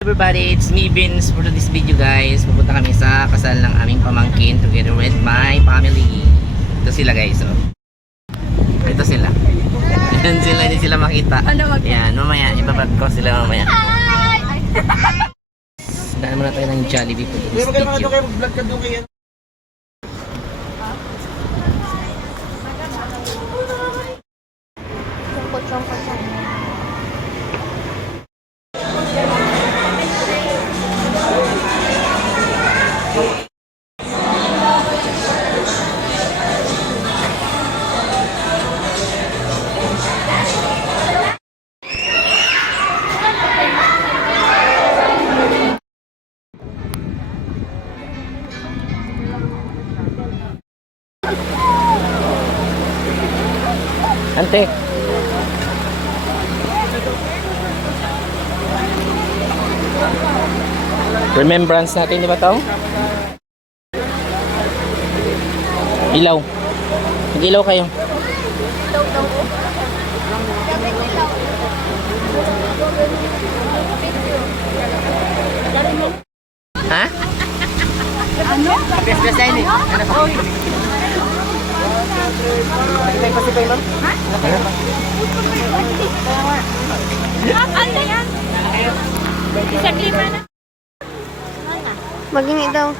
Everybody, it's me Vince for this video guys. Pupunta kami sa kasal ng aming pamangkin together with my family. Ito sila guys. Oh. Ito sila. Yan sila, hindi sila makita. Yan, mamaya, ibabag ko sila mamaya. Daan muna tayo ng Jollibee for this video. Ante. Remembrance natin, di ba ito? Ilaw. Mag-ilaw kayo. Ha? Ano? Kapes-kapes na ini. Ano pa? Nakitay pa si Paylon? Ha? Ano yan? Isang lima na. Magini daw.